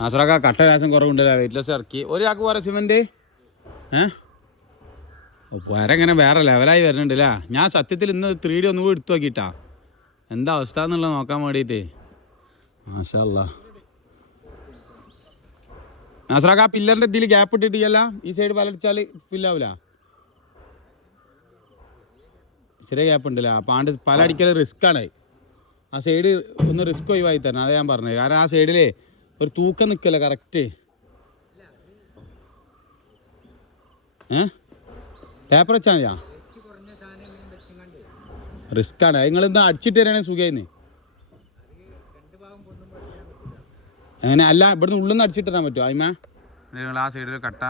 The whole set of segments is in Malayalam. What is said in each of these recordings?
നാസറാക്ക കട്ട ലാസം കുറവുണ്ടല്ലോ വെയിറ്റ്ലെസ് ഇറക്കി. ഒരാൾക്ക് പോരാ സിമെന്റ്? ഏ? വരങ്ങനെ വേറെ ലെവലായി വരുന്നുണ്ട് അല്ലേ ഞാൻ സത്യത്തിൽ ഇന്ന് ത്രീ ഡി ഒന്നും കൂടി എടുത്തു നോക്കിയിട്ടാ. എന്താ അവസ്ഥ എന്നുള്ളത് നോക്കാൻ വേണ്ടിയിട്ട്. മാഷല്ല. നാസറാക്ക ആ പില്ലറിന്റെ ഇതിൽ ഗ്യാപ്പ് ഇട്ടിട്ടില്ല ഈ സൈഡ് പലടിച്ചാൽ ഫില്ലാവില്ല ചെറിയ ഗ്യാപ്പ് ഉണ്ടല്ലോ? അപ്പം ആണ്ട് പല അടിക്കൽ റിസ്ക്കാണ് ആ സൈഡ് ഒന്ന് റിസ്ക് ഒഴിവായി തരണം. അതാ ഞാൻ പറഞ്ഞത്. കാരണം ആ സൈഡിലേ ഒരു തൂക്കം നിൽക്കല്ലേ കറക്റ്റ് ഏ? പേപ്പർ വെച്ചാൽ മതിയാ? റിസ്ക് ആണ്. നിങ്ങൾ എന്താ അടിച്ചിട്ട് തരാണെങ്കിൽ സുഖമായിന്ന് അങ്ങനെ അല്ല ഇവിടുന്ന് ഉള്ളിൽ നിന്ന് അടിച്ചിട്ട് തരാൻ പറ്റുമോ നിങ്ങൾ ആ സൈഡിൽ കട്ട.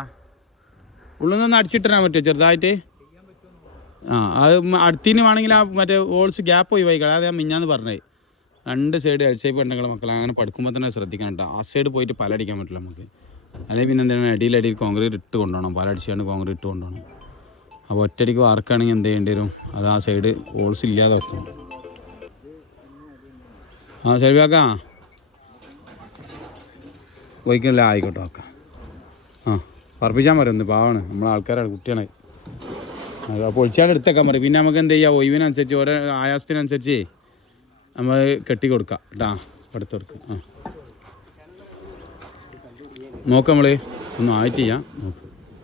ഉള്ളിൽ നിന്ന് അടിച്ചിട്ട് തരാൻ പറ്റുമോ ചെറുതായിട്ട്? ആ അത് അടുത്തിന് വേണമെങ്കിൽ ആ മറ്റേ ഹോൾസ് ഗ്യാപ്പ് പോയി വൈകാതെ അത് ഞാൻ മിഞ്ഞാന്ന് പറഞ്ഞത്. രണ്ട് സൈഡ് എൽ ഷേപ്പ് ഉണ്ടെങ്കിൽ മക്കളെ അങ്ങനെ പഠിക്കുമ്പോൾ തന്നെ ശ്രദ്ധിക്കണം കേട്ടോ. ആ സൈഡ് പോയിട്ട് പല അടിക്കാൻ പറ്റില്ല നമുക്ക്. അല്ലെങ്കിൽ പിന്നെ എന്താണ് അടിയിലടിയിൽ കോൺക്രീറ്റ് ഇട്ട് കൊണ്ടുപോകണം. പല അടിച്ചാണ്ട് കോൺക്രീറ്റ് ഇട്ട് കൊണ്ടുപോകണം. അപ്പോൾ ഒറ്റയടിക്ക് വാർക്കാണെങ്കിൽ എന്ത് ചെയ്യേണ്ടി വരും? അത് ആ സൈഡ് ഹോൾസ് ഇല്ലാതെ വയ്ക്കും ആ ശരിയാക്കാ പോയിക്കില്ല ആയിക്കോട്ടെ നോക്കാം ആ പറപ്പിച്ചാൽ മതി ഒന്ന് പാവാണ്. നമ്മളെ ആൾക്കാരാണ് കുട്ടിയാണ് അപ്പോൾ ഒളിച്ചാണ്ട് എടുത്തേക്കാൻ പറയും. പിന്നെ നമുക്ക് എന്ത് ചെയ്യാം? ഒഴിവിനനുസരിച്ച് ഓരോ ആയാസത്തിനനുസരിച്ച് നമ്മൾ കെട്ടി കൊടുക്കാം കേട്ടാ എടുത്ത് കൊടുക്കുക ആ. നോക്കാം നമ്മൾ ഒന്ന് ആയിട്ട് ചെയ്യാം നോക്കാം.